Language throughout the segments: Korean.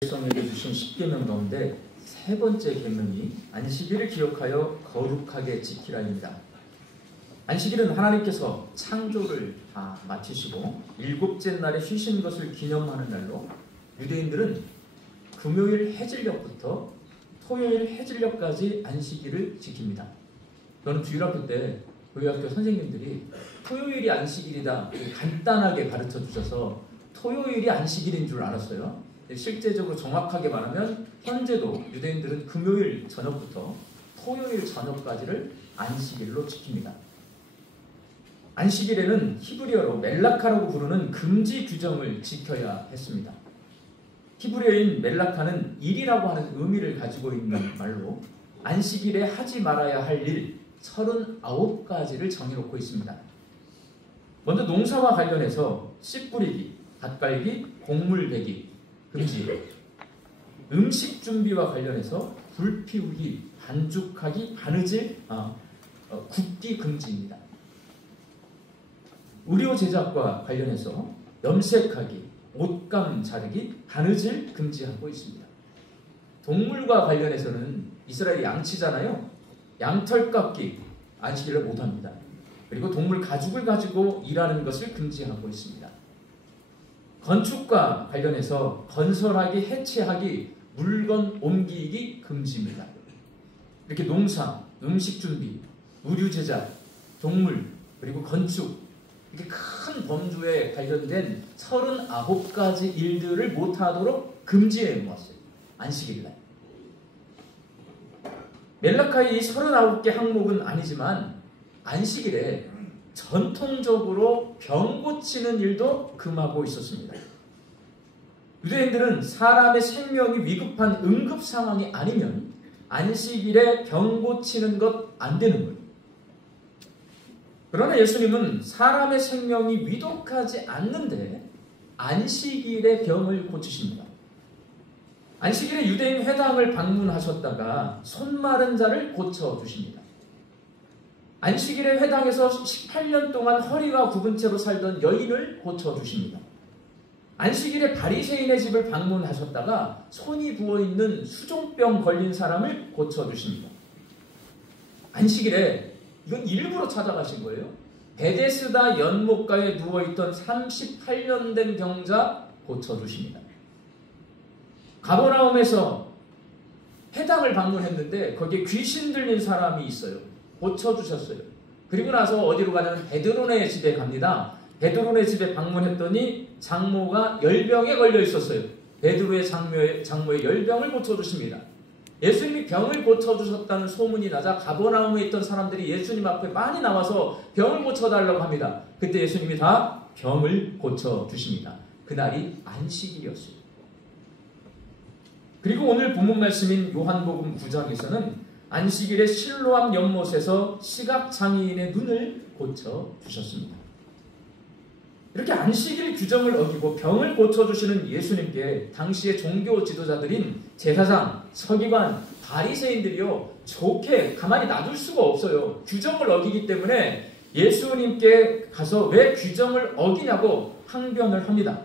백성에게 주신 10계명 가운데 세 번째 계명이 안식일을 기억하여 거룩하게 지키라입니다. 안식일은 하나님께서 창조를 다 마치시고 일곱째 날에 쉬신 것을 기념하는 날로 유대인들은 금요일 해질녘부터 토요일 해질녘까지 안식일을 지킵니다. 저는 주일학교 때 교회학교 선생님들이 토요일이 안식일이다 간단하게 가르쳐 주셔서 토요일이 안식일인 줄 알았어요. 실제적으로 정확하게 말하면 현재도 유대인들은 금요일 저녁부터 토요일 저녁까지를 안식일로 지킵니다. 안식일에는 히브리어로 멜라카라고 부르는 금지 규정을 지켜야 했습니다. 히브리어인 멜라카는 일이라고 하는 의미를 가지고 있는 말로 안식일에 하지 말아야 할 일 39가지를 정해놓고 있습니다. 먼저 농사와 관련해서 씨 뿌리기, 밭 갈기, 곡물 베기 금지, 음식 준비와 관련해서 불 피우기, 반죽하기, 바느질, 굽기 금지입니다. 의료 제작과 관련해서 염색하기, 옷감 자르기, 바느질 금지하고 있습니다. 동물과 관련해서는 이스라엘 양치잖아요. 양털 깎기 안식일을 못합니다. 그리고 동물 가죽을 가지고 일하는 것을 금지하고 있습니다. 건축과 관련해서 건설하기, 해체하기, 물건 옮기기 금지입니다. 이렇게 농사, 음식 준비, 의류 제작, 동물, 그리고 건축 이렇게 큰 범주에 관련된 39가지 일들을 못하도록 금지해 놓았어요. 안식일날. 멜라카의 이 39개 항목은 아니지만 안식일에 전통적으로 병 고치는 일도 금하고 있었습니다. 유대인들은 사람의 생명이 위급한 응급 상황이 아니면 안식일에 병 고치는 것 안 되는 거예요. 그러나 예수님은 사람의 생명이 위독하지 않는데 안식일에 병을 고치십니다. 안식일에 유대인 회당을 방문하셨다가 손 마른 자를 고쳐주십니다. 안식일에 회당에서 18년 동안 허리가 굽은 채로 살던 여인을 고쳐주십니다. 안식일에 바리새인의 집을 방문하셨다가 손이 부어있는 수종병 걸린 사람을 고쳐주십니다. 안식일에 이건 일부러 찾아가신 거예요. 베데스다 연못가에 누워있던 38년 된 병자 고쳐주십니다. 가버나움에서 회당을 방문했는데 거기에 귀신 들린 사람이 있어요. 고쳐주셨어요. 그리고 나서 어디로 가냐면 베드로네 집에 갑니다. 베드로네 집에 방문했더니 장모가 열병에 걸려 있었어요. 베드로의 장모의 열병을 고쳐주십니다. 예수님이 병을 고쳐주셨다는 소문이 나자 가버나움에 있던 사람들이 예수님 앞에 많이 나와서 병을 고쳐달라고 합니다. 그때 예수님이 다 병을 고쳐주십니다. 그날이 안식일이었어요. 그리고 오늘 본문 말씀인 요한복음 9장에서는 안식일에 실로암 연못에서 시각장애인의 눈을 고쳐주셨습니다. 이렇게 안식일 규정을 어기고 병을 고쳐주시는 예수님께 당시의 종교 지도자들인 제사장, 서기관, 바리새인들이요 좋게 가만히 놔둘 수가 없어요. 규정을 어기기 때문에 예수님께 가서 왜 규정을 어기냐고 항변을 합니다.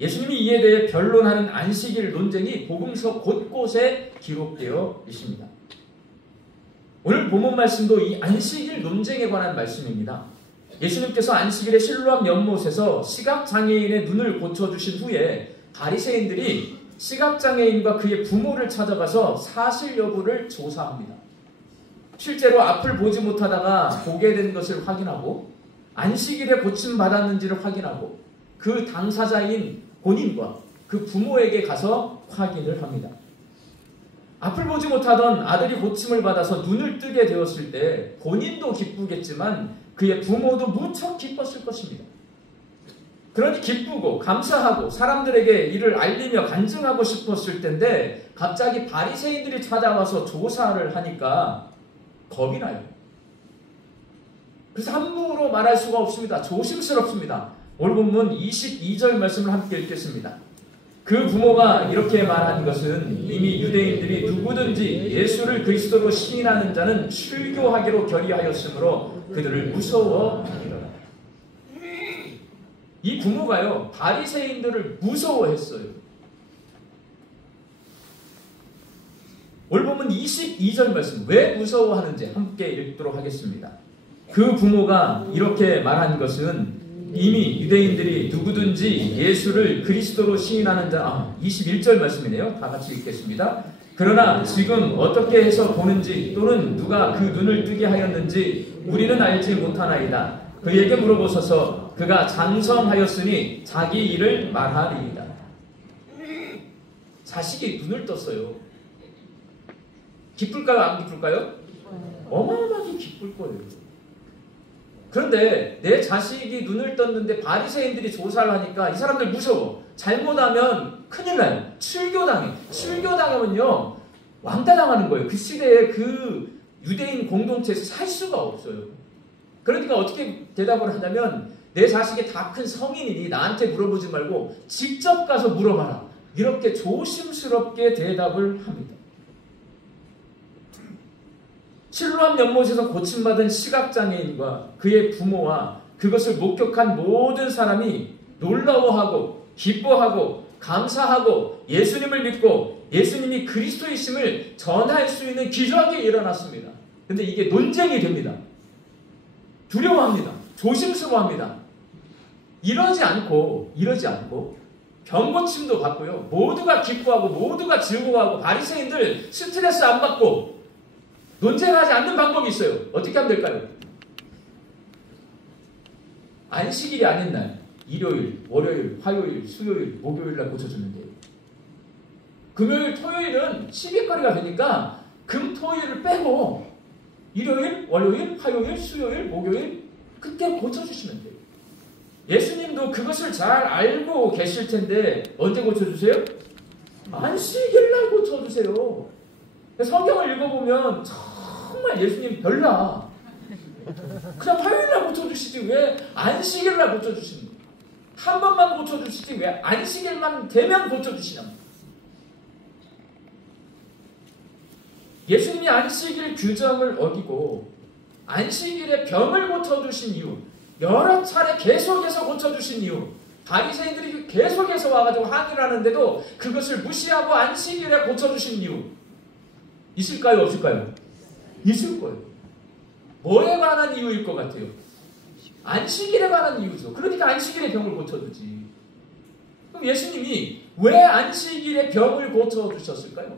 예수님이 이에 대해 변론하는 안식일 논쟁이 복음서 곳곳에 기록되어 있습니다. 오늘 본문 말씀도 이 안식일 논쟁에 관한 말씀입니다. 예수님께서 안식일에 실로암 연못에서 시각장애인의 눈을 고쳐주신 후에 바리새인들이 시각장애인과 그의 부모를 찾아가서 사실 여부를 조사합니다. 실제로 앞을 보지 못하다가 보게 된 것을 확인하고 안식일에 고침받았는지를 확인하고 그 당사자인 본인과 그 부모에게 가서 확인을 합니다. 앞을 보지 못하던 아들이 고침을 받아서 눈을 뜨게 되었을 때 본인도 기쁘겠지만 그의 부모도 무척 기뻤을 것입니다. 그러니 기쁘고 감사하고 사람들에게 이를 알리며 간증하고 싶었을 텐데 갑자기 바리새인들이 찾아와서 조사를 하니까 겁이 나요. 그래서 함부로 말할 수가 없습니다. 조심스럽습니다. 오늘 본문 22절 말씀을 함께 읽겠습니다. 그 부모가 이렇게 말한 것은 이미 유대인들이 누구든지 예수를 그리스도로 시인하는 자는 출교하기로 결의하였으므로 그들을 무서워하리라. 이 부모가요 바리새인들을 무서워했어요. 오늘 보면 22절 말씀, 왜 무서워하는지 함께 읽도록 하겠습니다. 그 부모가 이렇게 말한 것은 이미 유대인들이 누구든지 예수를 그리스도로 시인하는 자, 21절 말씀이네요. 다 같이 읽겠습니다. 그러나 지금 어떻게 해서 보는지 또는 누가 그 눈을 뜨게 하였는지 우리는 알지 못하나이다. 그에게 물어보소서. 그가 장성하였으니 자기 일을 말하리이다. 자식이 눈을 떴어요. 기쁠까요? 안 기쁠까요? 어마어마하게 기쁠 거예요. 그런데 내 자식이 눈을 떴는데 바리새인들이 조사를 하니까 이 사람들 무서워. 잘못하면 큰일 나요. 출교당해. 출교당하면요 왕따당하는 거예요. 그 시대에 그 유대인 공동체에서 살 수가 없어요. 그러니까 어떻게 대답을 하냐면 내 자식이 다 큰 성인이니 나한테 물어보지 말고 직접 가서 물어봐라. 이렇게 조심스럽게 대답을 합니다. 실로암 연못에서 고침받은 시각장애인과 그의 부모와 그것을 목격한 모든 사람이 놀라워하고 기뻐하고 감사하고 예수님을 믿고 예수님이 그리스도이심을 전할 수 있는 기적이 일어났습니다. 근데 이게 논쟁이 됩니다. 두려워합니다. 조심스러워합니다. 이러지 않고 병고침도 받고요. 모두가 기뻐하고 모두가 즐거워하고 바리새인들 스트레스 안 받고 논쟁하지 않는 방법이 있어요. 어떻게 하면 될까요? 안식일이 아닌 날, 일요일, 월요일, 화요일, 수요일, 목요일 날 고쳐주면 돼요. 금요일, 토요일은 시비거리가 되니까 금, 토요일을 빼고 일요일, 월요일, 화요일, 수요일, 목요일 그때 고쳐주시면 돼요. 예수님도 그것을 잘 알고 계실 텐데 언제 고쳐주세요? 안식일 날 고쳐주세요. 성경을 읽어보면 정말 예수님 별나. 그냥 화요일날 고쳐주시지 왜 안식일날 고쳐주시는 거예요? 한 번만 고쳐주시지 왜 안식일만 되면 고쳐주시냐. 예수님이 안식일 규정을 어기고 안식일에 병을 고쳐주신 이유, 여러 차례 계속해서 고쳐주신 이유, 바리새인들이 계속해서 와가지고 항의를 하는데도 그것을 무시하고 안식일에 고쳐주신 이유 있을까요? 없을까요? 있을 거예요. 뭐에 관한 이유일 것 같아요? 안식일에 관한 이유죠. 그러니까 안식일에 병을 고쳐주지. 그럼 예수님이 왜 안식일에 병을 고쳐주셨을까요?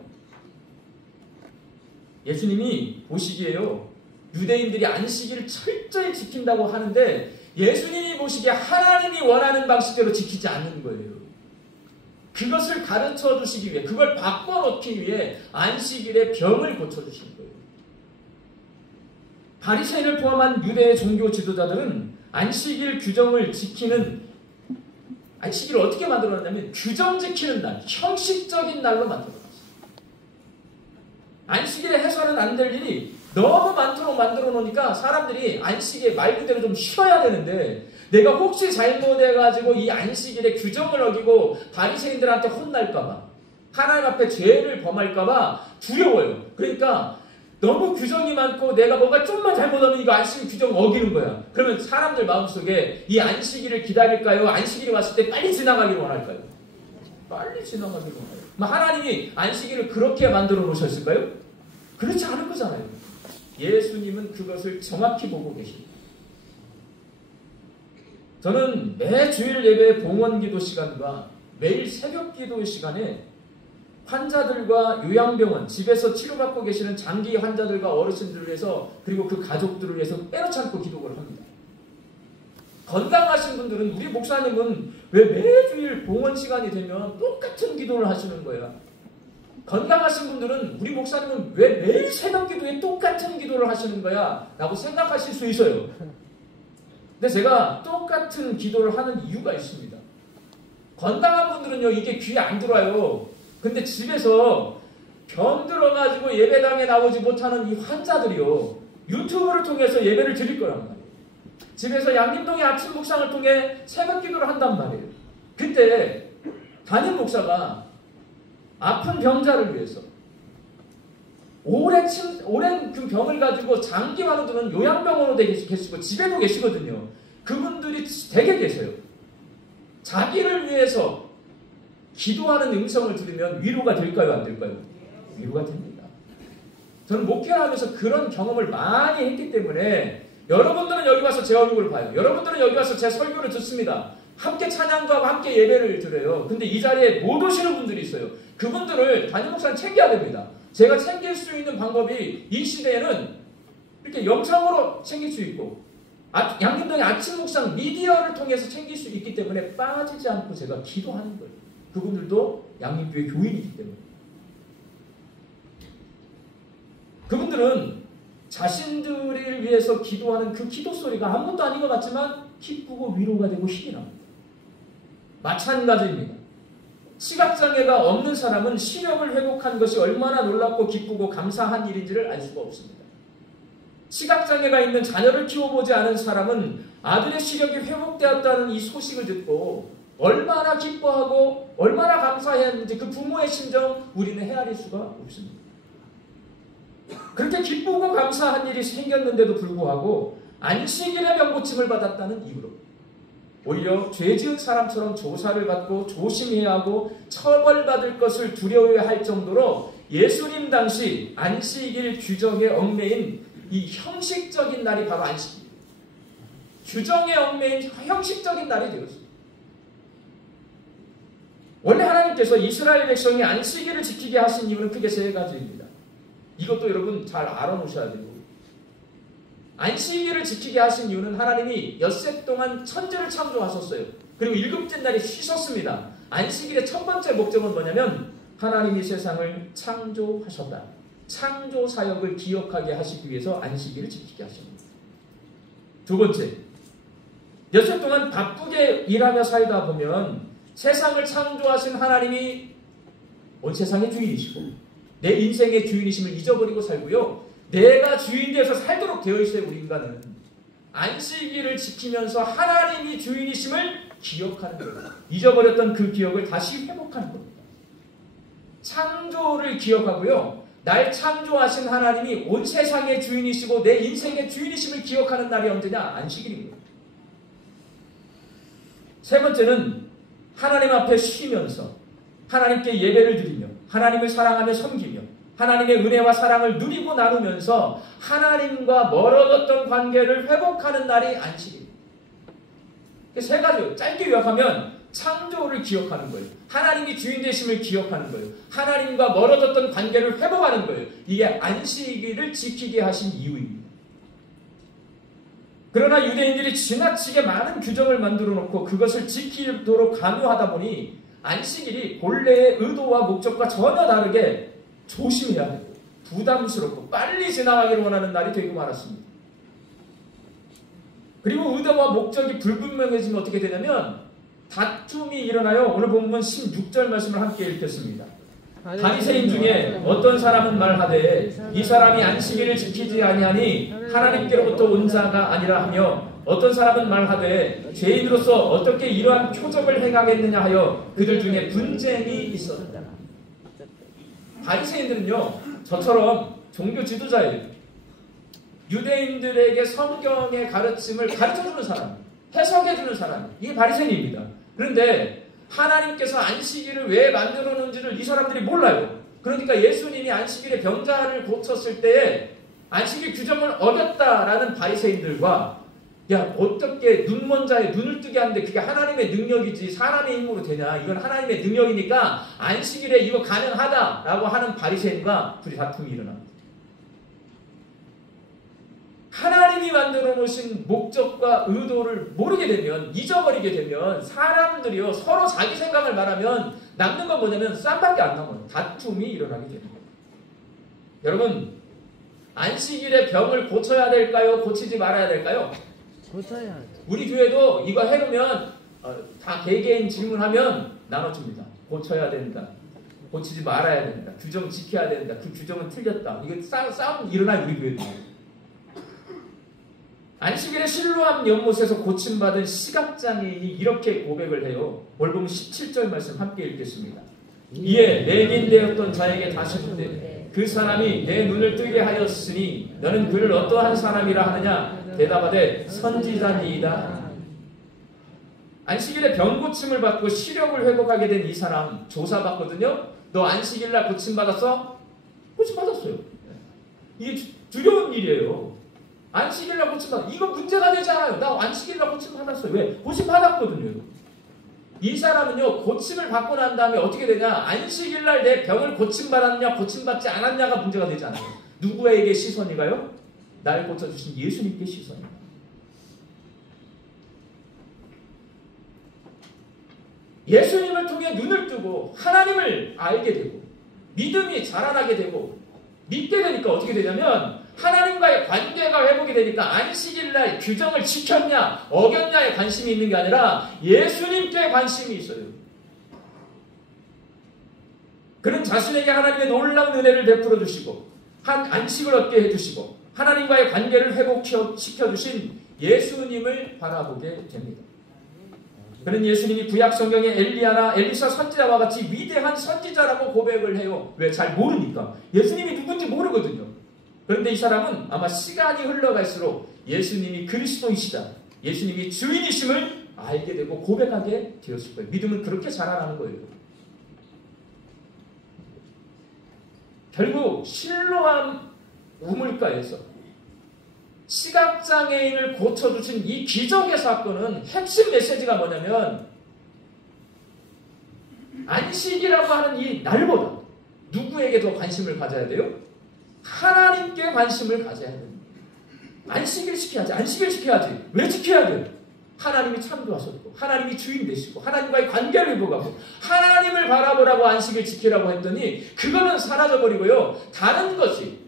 예수님이 보시기에요. 유대인들이 안식일을 철저히 지킨다고 하는데 예수님이 보시기에 하나님이 원하는 방식대로 지키지 않는 거예요. 그것을 가르쳐 주시기 위해, 그걸 바꿔놓기 위해 안식일에 병을 고쳐주신 거예요. 바리새인을 포함한 유대의 종교 지도자들은 안식일 규정을 지키는, 안식일을 어떻게 만들어놨냐면 규정 지키는 날, 형식적인 날로 만들어놨어요. 안식일에 해서는 안 될 일이 너무 많도록 만들어 놓으니까 사람들이 안식일에 말 그대로 좀 쉬어야 되는데 내가 혹시 잘못해가지고 이 안식일에 규정을 어기고 바리새인들한테 혼날까봐, 하나님 앞에 죄를 범할까봐 두려워요. 그러니까 너무 규정이 많고 내가 뭔가 좀만 잘못하면 이거 안식일 규정 어기는 거야. 그러면 사람들 마음속에 이 안식일을 기다릴까요? 안식일이 왔을 때 빨리 지나가기를 원할까요? 빨리 지나가기를 원해요. 하나님이 안식일을 그렇게 만들어 놓으셨을까요? 그렇지 않을 거잖아요. 예수님은 그것을 정확히 보고 계십니다. 저는 매 주일 예배 봉헌기도 시간과 매일 새벽기도 시간에 환자들과 요양병원, 집에서 치료받고 계시는 장기 환자들과 어르신들을 위해서, 그리고 그 가족들을 위해서 빼놓지 않고 기도를 합니다. 건강하신 분들은, 우리 목사님은 왜 매주일 봉헌 시간이 되면 똑같은 기도를 하시는 거야? 건강하신 분들은, 우리 목사님은 왜 매일 새벽 기도에 똑같은 기도를 하시는 거야? 라고 생각하실 수 있어요. 근데 제가 똑같은 기도를 하는 이유가 있습니다. 건강한 분들은요, 이게 귀에 안 들어와요. 근데 집에서 병 들어가지고 예배당에 나오지 못하는 이 환자들이요, 유튜브를 통해서 예배를 드릴 거란 말이에요. 집에서 양림동의 아침 묵상을 통해 새벽 기도를 한단 말이에요. 그때 담임 목사가 아픈 병자를 위해서, 오랜 그 병을 가지고 장기화로 드는 요양병원으로 계시고 집에도 계시거든요. 그분들이 되게 계세요. 자기를 위해서 기도하는 음성을 들으면 위로가 될까요? 안 될까요? 위로가 됩니다. 저는 목회를 하면서 그런 경험을 많이 했기 때문에 여러분들은 여기 와서 제 얼굴을 봐요. 여러분들은 여기 와서 제 설교를 듣습니다. 함께 찬양도 하고 함께 예배를 드려요. 근데 이 자리에 못 오시는 분들이 있어요. 그분들을 담임 목사는 챙겨야 됩니다. 제가 챙길 수 있는 방법이 이 시대에는 이렇게 영상으로 챙길 수 있고 양림동의 아침 묵상 미디어를 통해서 챙길 수 있기 때문에 빠지지 않고 제가 기도하는 거예요. 그분들도 양림교회 교인이기 때문에. 그분들은 자신들을 위해서 기도하는 그 기도 소리가 아무것도 아닌 것 같지만 기쁘고 위로가 되고 힘이 납니다. 마찬가지입니다. 시각장애가 없는 사람은 시력을 회복한 것이 얼마나 놀랍고 기쁘고 감사한 일인지를 알 수가 없습니다. 시각장애가 있는 자녀를 키워보지 않은 사람은 아들의 시력이 회복되었다는 이 소식을 듣고 얼마나 기뻐하고 얼마나 감사했는지 그 부모의 심정 우리는 헤아릴 수가 없습니다. 그렇게 기쁘고 감사한 일이 생겼는데도 불구하고 안식일에 병고침을 받았다는 이유로 오히려 죄지은 사람처럼 조사를 받고 조심해야 하고 처벌받을 것을 두려워할 정도로 예수님 당시 안식일 규정에 얽매인 이 형식적인 날이 바로 안식일. 규정에 얽매인 형식적인 날이 되었습니다. 원래 하나님께서 이스라엘 백성이 안식일을 지키게 하신 이유는 크게 세 가지입니다. 이것도 여러분 잘 알아놓으셔야 되고 안식일을 지키게 하신 이유는 하나님이 엿새 동안 천지를 창조하셨어요. 그리고 일곱째 날에 쉬셨습니다. 안식일의 첫 번째 목적은 뭐냐면 하나님이 세상을 창조하셨다. 창조 사역을 기억하게 하시기 위해서 안식일을 지키게 하십니다. 두 번째, 엿새 동안 바쁘게 일하며 살다 보면 세상을 창조하신 하나님이 온 세상의 주인이시고 내 인생의 주인이심을 잊어버리고 살고요. 내가 주인 되어서 살도록 되어 있어요. 우리 인간은. 안식일을 지키면서 하나님이 주인이심을 기억하는 거예요. 잊어버렸던 그 기억을 다시 회복하는 겁니다. 창조를 기억하고요. 날 창조하신 하나님이 온 세상의 주인이시고 내 인생의 주인이심을 기억하는 날이 언제냐? 안식일입니다. 세 번째는 하나님 앞에 쉬면서 하나님께 예배를 드리며 하나님을 사랑하며 섬기며 하나님의 은혜와 사랑을 누리고 나누면서 하나님과 멀어졌던 관계를 회복하는 날이 안식입니다. 세 가지 짧게 요약하면 창조를 기억하는 거예요. 하나님이 주인 되심을 기억하는 거예요. 하나님과 멀어졌던 관계를 회복하는 거예요. 이게 안식일을 지키게 하신 이유입니다. 그러나 유대인들이 지나치게 많은 규정을 만들어 놓고 그것을 지키도록 강요하다 보니 안식일이 본래의 의도와 목적과 전혀 다르게 조심해야 되고 부담스럽고 빨리 지나가기를 원하는 날이 되고 말았습니다. 그리고 의도와 목적이 불분명해지면 어떻게 되냐면 다툼이 일어나요. 오늘 본문 16절 말씀을 함께 읽겠습니다. 바리새인 중에 어떤 사람은 말하되 이 사람이 안식일을 지키지 아니하니 하나님께로부터 온 자가 아니라 하며 어떤 사람은 말하되 죄인으로서 어떻게 이러한 표적을 행하겠느냐 하여 그들 중에 분쟁이 있었다. 바리새인들은요 저처럼 종교 지도자예요. 유대인들에게 성경의 가르침을 가르쳐주는 사람, 해석해주는 사람, 이게 바리새인입니다. 그런데 하나님께서 안식일을 왜 만들어 놓은지를 이 사람들이 몰라요. 그러니까 예수님이 안식일에 병자를 고쳤을 때에 안식일 규정을 어겼다라는 바리새인들과 야 어떻게 눈먼 자의 눈을 뜨게 하는데 그게 하나님의 능력이지 사람의 힘으로 되냐, 이건 하나님의 능력이니까 안식일에 이거 가능하다라고 하는 바리새인과 둘이 다툼이 일어납니다. 하나님이 만들어 놓으신 목적과 의도를 모르게 되면, 잊어버리게 되면 사람들이요 서로 자기 생각을 말하면 남는 건 뭐냐면 쌈밖에 안 남아요. 다툼이 일어나게 되는 거예요. 여러분 안식일에 병을 고쳐야 될까요? 고치지 말아야 될까요? 고쳐야죠. 우리 교회도 이거 해놓으면 다 개개인 질문하면 나눠줍니다. 고쳐야 된다. 고치지 말아야 된다. 규정 지켜야 된다. 그 규정은 틀렸다. 이거 싸움 일어나요. 우리 교회도. 안식일에 실로암 연못에서 고침받은 시각장애인이 이렇게 고백을 해요. 월봉 17절 말씀 함께 읽겠습니다. 이에 맹인되었던 자에게 다시 묻되 그 사람이 내 눈을 뜨게 하였으니 너는 그를 어떠한 사람이라 하느냐? 대답하되 선지자니이다. 안식일에 병 고침을 받고 시력을 회복하게 된 이 사람 조사받거든요. 너 안식일날 고침받았어? 고침받았어요. 이게 두려운 일이에요. 안식일날 고침받아. 이거 문제가 되지 않아요. 나 안식일날 고침받았어요. 왜? 고침받았거든요. 이 사람은요, 고침을 받고 난 다음에 어떻게 되냐? 안식일날 내 병을 고침받았냐, 고침받지 않았냐가 문제가 되지 않아요. 누구에게 시선이 가요? 나를 고쳐주신 예수님께 시선이 가요. 예수님을 통해 눈을 뜨고 하나님을 알게 되고 믿음이 자라나게 되고 믿게 되니까 어떻게 되냐면 하나님과의 관계가 회복이 되니까 안식일날 규정을 지켰냐 어겼냐에 관심이 있는 게 아니라 예수님께 관심이 있어요. 그는 자신에게 하나님의 놀라운 은혜를 베풀어 주시고 한 안식을 얻게 해주시고 하나님과의 관계를 회복시켜주신 예수님을 바라보게 됩니다. 그는 예수님이 구약 성경의 엘리야나 엘리사 선지자와 같이 위대한 선지자라고 고백을 해요. 왜? 잘 모르니까. 예수님이 누군지 모르거든요. 그런데 이 사람은 아마 시간이 흘러갈수록 예수님이 그리스도이시다, 예수님이 주인이심을 알게 되고 고백하게 되었을 거예요. 믿음은 그렇게 자라나는 거예요. 결국 실로암 우물가에서 시각장애인을 고쳐주신 이 기적의 사건은 핵심 메시지가 뭐냐면 안식이라고 하는 이 날보다 누구에게 더 관심을 가져야 돼요? 하나님께 관심을 가져야 됩니다. 안식일 지켜야지. 안식일 지켜야지. 왜 지켜야 돼요? 하나님이 창조하셨고 하나님이 주인 되시고 하나님과의 관계를 회복하고 하나님을 바라보라고 안식일 지키라고 했더니 그거는 사라져버리고요. 다른 것이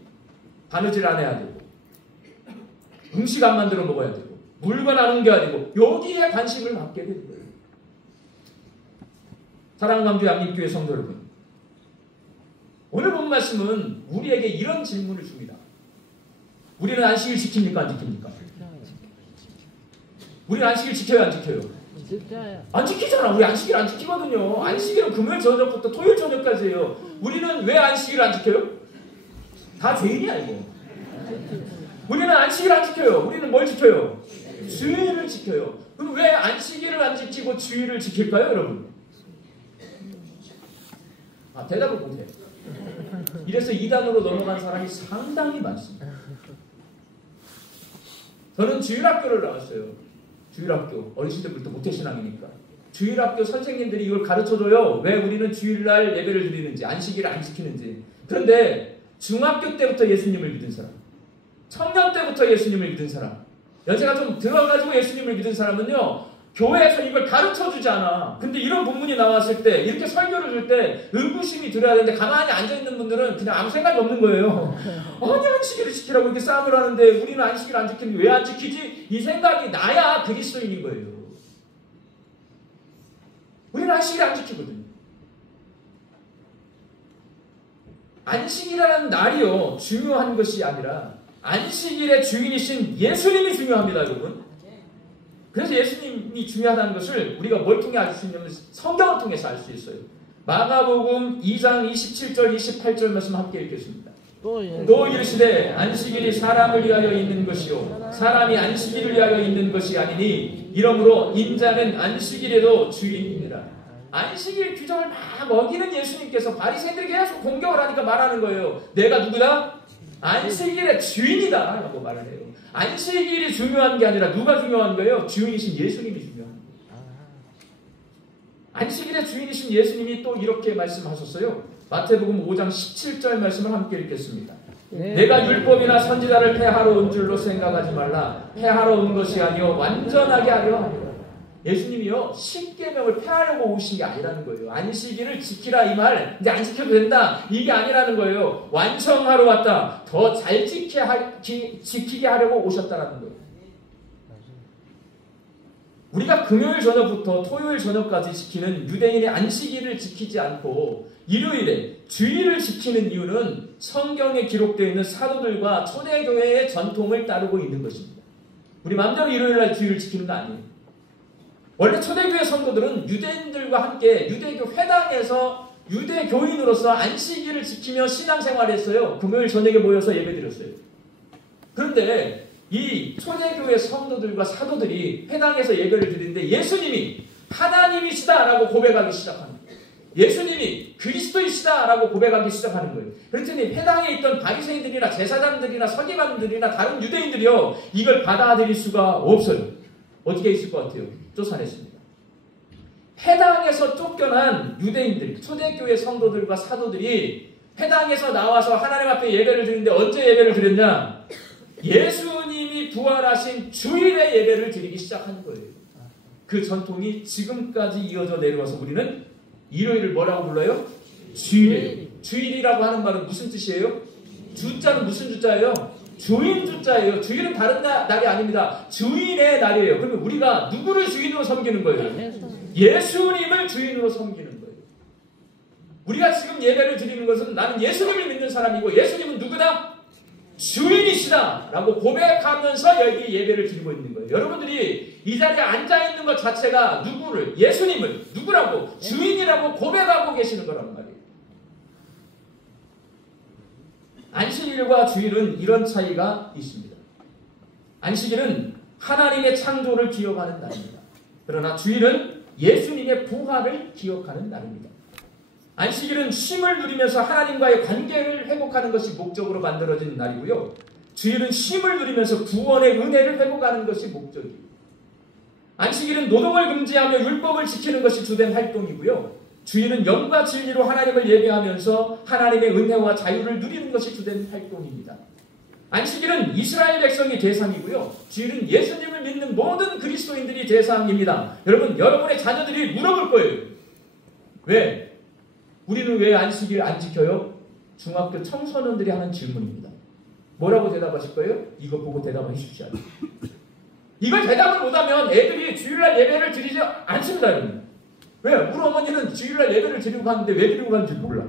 바느질 안 해야 되고 음식 안 만들어 먹어야 되고 물건 안 옮겨야 되고 여기에 관심을 갖게 되는 거예요. 사랑하는 광주 양림교회 성도 여러분, 오늘 본 말씀은 우리에게 이런 질문을 줍니다. 우리는 안식일 지킵니까? 안 지킵니까? 우리는 안식일 지켜요? 안 지켜요? 안 지키잖아. 우리 안식일 안 지키거든요. 안식일은 금요일 저녁부터 토요일 저녁까지예요. 우리는 왜 안식일 안 지켜요? 다 죄인이야 이거. 우리는 안식일 안 지켜요. 우리는 뭘 지켜요? 주일을 지켜요. 그럼 왜 안식일을 안 지키고 주일을 지킬까요, 여러분? 대답을 못해요. 이래서 2단으로 넘어간 사람이 상당히 많습니다. 저는 주일학교를 나왔어요. 주일학교. 어리실 때부터 모태신앙이니까. 주일학교 선생님들이 이걸 가르쳐줘요. 왜 우리는 주일날 예배를 드리는지, 안식일을 안 지키는지. 그런데 중학교 때부터 예수님을 믿은 사람, 청년 때부터 예수님을 믿은 사람, 연세가 좀 들어가지고 예수님을 믿은 사람은요, 교회에서 이걸 가르쳐주지 않아. 근데 이런 본문이 나왔을 때, 이렇게 설교를 줄 때 의구심이 들어야 되는데 가만히 앉아있는 분들은 그냥 아무 생각이 없는 거예요. 아니 안식일을 지키라고 이렇게 싸움을 하는데 우리는 안식일 안 지키는데 왜 안 지키지? 이 생각이 나야 그리스도인인 거예요. 우리는 안식일 안 지키거든요. 안식이라는 날이요 중요한 것이 아니라 안식일의 주인이신 예수님이 중요합니다, 여러분. 그래서 예수님이 중요하다는 것을 우리가 뭘 통해 알 수 있냐면 성경을 통해서 알 수 있어요. 마가복음 2장 27절 28절 말씀 함께 읽겠습니다. 또 이르시되 안식일이 사람을 위하여 있는 것이요 사람이 안식일을 위하여 있는 것이 아니니 이러므로 인자는 안식일에도 주인이니라. 안식일 규정을 막 어기는 예수님께서 바리새인들에게 계속 공격을 하니까 말하는 거예요. 내가 누구다? 안식일의 주인이다 라고 말을 해요. 안식일이 중요한 게 아니라 누가 중요한 거예요? 주인이신 예수님이 중요한 거예요. 안식일의 주인이신 예수님이 또 이렇게 말씀하셨어요. 마태복음 5장 17절 말씀을 함께 읽겠습니다. 내가 율법이나 선지자를 폐하러 온 줄로 생각하지 말라. 폐하러 온 것이 아니요 완전하게 하려 하니라. 예수님이요 십계명을 폐하려고 오신 게 아니라는 거예요. 안식일을 지키라 이 말, 이제 안 지켜도 된다 이게 아니라는 거예요. 완성하러 왔다. 더 잘 지키게 하려고 오셨다라는 거예요. 우리가 금요일 저녁부터 토요일 저녁까지 지키는 유대인의 안식일을 지키지 않고 일요일에 주일을 지키는 이유는 성경에 기록되어 있는 사도들과 초대교회의 전통을 따르고 있는 것입니다. 우리 마음대로 일요일날 주일을 지키는 거 아니에요. 원래 초대교회 성도들은 유대인들과 함께 유대교 회당에서 유대교인으로서 안식일을 지키며 신앙생활을 했어요. 금요일 저녁에 모여서 예배드렸어요. 그런데 이 초대교회 성도들과 사도들이 회당에서 예배를 드리는데 예수님이 하나님이시다라고 고백하기 시작합니다. 예수님이 그리스도이시다라고 고백하기 시작하는 거예요. 그랬더니 회당에 있던 바리새인들이나 제사장들이나 서기관들이나 다른 유대인들이요, 이걸 받아들일 수가 없어요. 어떻게 있을 것 같아요? 쫓아냈습니다. 회당에서 쫓겨난 유대인들, 초대교회 성도들과 사도들이 회당에서 나와서 하나님 앞에 예배를 드리는데 언제 예배를 드렸냐? 예수님이 부활하신 주일에 예배를 드리기 시작한 거예요. 그 전통이 지금까지 이어져 내려와서 우리는 일요일을 뭐라고 불러요? 주일이에요. 주일이라고 하는 말은 무슨 뜻이에요? 주자는 무슨 주자예요? 주인 주자예요. 주일은 다른 날이 아닙니다. 주인의 날이에요. 그러면 우리가 누구를 주인으로 섬기는 거예요? 예수님을 주인으로 섬기는 거예요. 우리가 지금 예배를 드리는 것은 나는 예수님을 믿는 사람이고 예수님은 누구다? 주인이시다 라고 고백하면서 여기 예배를 드리고 있는 거예요. 여러분들이 이 자리에 앉아있는 것 자체가 누구를, 예수님을 누구라고, 주인이라고 고백하고 계시는 거란 말이에요. 안식일과 주일은 이런 차이가 있습니다. 안식일은 하나님의 창조를 기억하는 날입니다. 그러나 주일은 예수님의 부활을 기억하는 날입니다. 안식일은 쉼을 누리면서 하나님과의 관계를 회복하는 것이 목적으로 만들어진 날이고요. 주일은 쉼을 누리면서 구원의 은혜를 회복하는 것이 목적이에요. 안식일은 노동을 금지하며 율법을 지키는 것이 주된 활동이고요. 주일은 영과 진리로 하나님을 예배하면서 하나님의 은혜와 자유를 누리는 것이 주된 활동입니다. 안식일은 이스라엘 백성이 대상이고요. 주일은 예수님을 믿는 모든 그리스도인들이 대상입니다. 여러분의 자녀들이 물어볼 거예요. 왜? 우리는 왜 안식일 안 지켜요? 중학교 청소년들이 하는 질문입니다. 뭐라고 대답하실 거예요? 이거 보고 대답을 해주십시오. 이걸 대답을 못하면 애들이 주일날 예배를 드리지 않습니다. 여러분. 왜? 우리 어머니는 주일날 예배를 드리고 가는데 왜 드리고 가는지 몰라.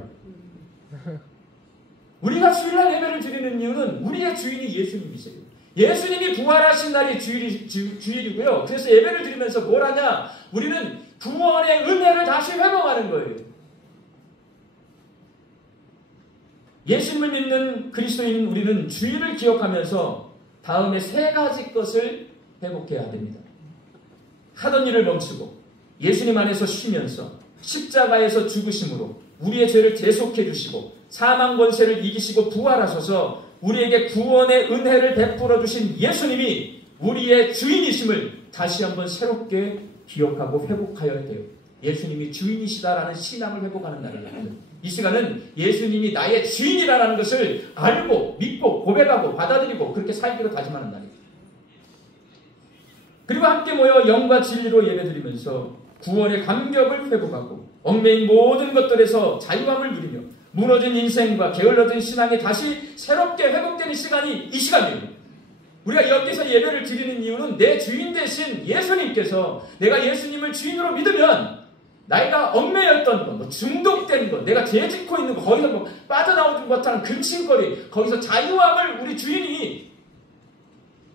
우리가 주일날 예배를 드리는 이유는 우리의 주인이 예수님이세요. 예수님이 부활하신 날이 주일이고요. 그래서 예배를 드리면서 뭘 하냐? 우리는 구원의 은혜를 다시 회복하는 거예요. 예수님을 믿는 그리스도인 우리는 주일을 기억하면서 다음에 세 가지 것을 회복해야 됩니다. 하던 일을 멈추고 예수님 안에서 쉬면서 십자가에서 죽으심으로 우리의 죄를 대속해 주시고 사망 권세를 이기시고 부활하셔서 우리에게 구원의 은혜를 베풀어 주신 예수님이 우리의 주인이심을 다시 한번 새롭게 기억하고 회복하여야 돼요. 예수님이 주인이시다라는 신앙을 회복하는 날입니다. 이 시간은 예수님이 나의 주인이라는 것을 알고 믿고 고백하고 받아들이고 그렇게 살기로 다짐하는 날입니다. 그리고 함께 모여 영과 진리로 예배드리면서 구원의 감격을 회복하고 얽매인 모든 것들에서 자유함을 누리며 무너진 인생과 게을러진 신앙이 다시 새롭게 회복되는 시간이 이 시간이에요. 우리가 여기서 예배를 드리는 이유는 내 주인 되신 예수님께서 내가 예수님을 주인으로 믿으면 내가 얽매였던 것, 중독된 것, 내가 죄짓고 있는 것, 거기서 빠져나오지 못하는 근심거리, 거기서 자유함을 우리 주인이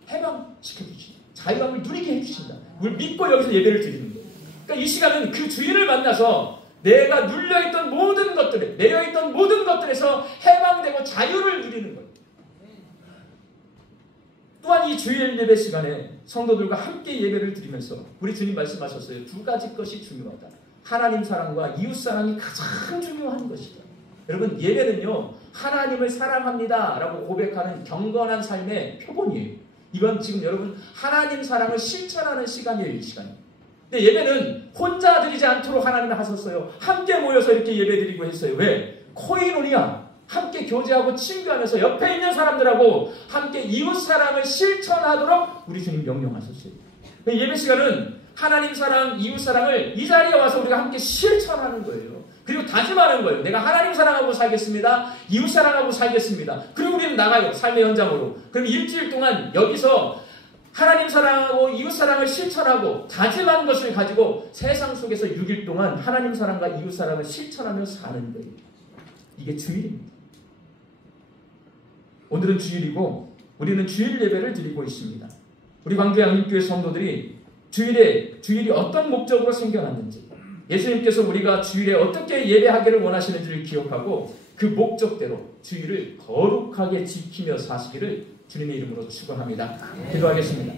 해방시켜주신다. 자유함을 누리게 해주신다. 우리 믿고 여기서 예배를 드리는 거예요. 그러니까 이 시간은 그 주인을 만나서 내가 눌려있던 모든 것들에, 매여있던 모든 것들에서 해방되고 자유를 누리는 거예요. 또한 이 주일 예배 시간에 성도들과 함께 예배를 드리면서 우리 주님 말씀하셨어요. 두 가지 것이 중요하다. 하나님 사랑과 이웃 사랑이 가장 중요한 것이다. 여러분, 예배는요, 하나님을 사랑합니다 라고 고백하는 경건한 삶의 표본이에요. 이건 지금 여러분 하나님 사랑을 실천하는 시간이에요. 이 시간. 근데 예배는 혼자 드리지 않도록 하나님을 하셨어요. 함께 모여서 이렇게 예배 드리고 했어요. 왜? 코이노니아, 함께 교제하고 친교하면서 옆에 있는 사람들하고 함께 이웃 사랑을 실천하도록 우리 주님 명령하셨어요. 예배 시간은 하나님 사랑, 이웃 사랑을 이 자리에 와서 우리가 함께 실천하는 거예요. 그리고 다짐하는 거예요. 내가 하나님 사랑하고 살겠습니다. 이웃 사랑하고 살겠습니다. 그리고 우리는 나가요. 삶의 현장으로. 그럼 일주일 동안 여기서 하나님 사랑하고 이웃 사랑을 실천하고 다짐한 것을 가지고 세상 속에서 6일 동안 하나님 사랑과 이웃 사랑을 실천하며 사는 거예요. 이게 주일입니다. 오늘은 주일이고 우리는 주일 예배를 드리고 있습니다. 우리 광주 양림교회 성도들이 주일이 어떤 목적으로 생겨났는지, 예수님께서 우리가 주일에 어떻게 예배하기를 원하시는지를 기억하고 그 목적대로 주일을 거룩하게 지키며 사시기를 주님의 이름으로 축원합니다. 기도하겠습니다.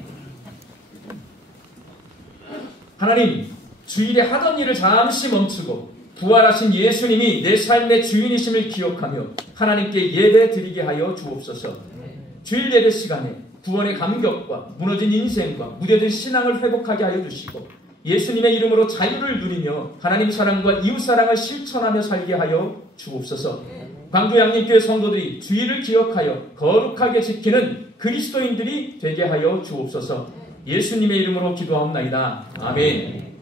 하나님, 주일에 하던 일을 잠시 멈추고 부활하신 예수님이 내 삶의 주인이심을 기억하며 하나님께 예배 드리게 하여 주옵소서. 주일 예배 시간에 구원의 감격과 무너진 인생과 무뎌진 신앙을 회복하게 하여 주시고 예수님의 이름으로 자유를 누리며 하나님 사랑과 이웃 사랑을 실천하며 살게 하여 주옵소서. 광주 양림교회 성도들이 주일을 기억하여 거룩하게 지키는 그리스도인들이 되게 하여 주옵소서. 예수님의 이름으로 기도하옵나이다. 아멘.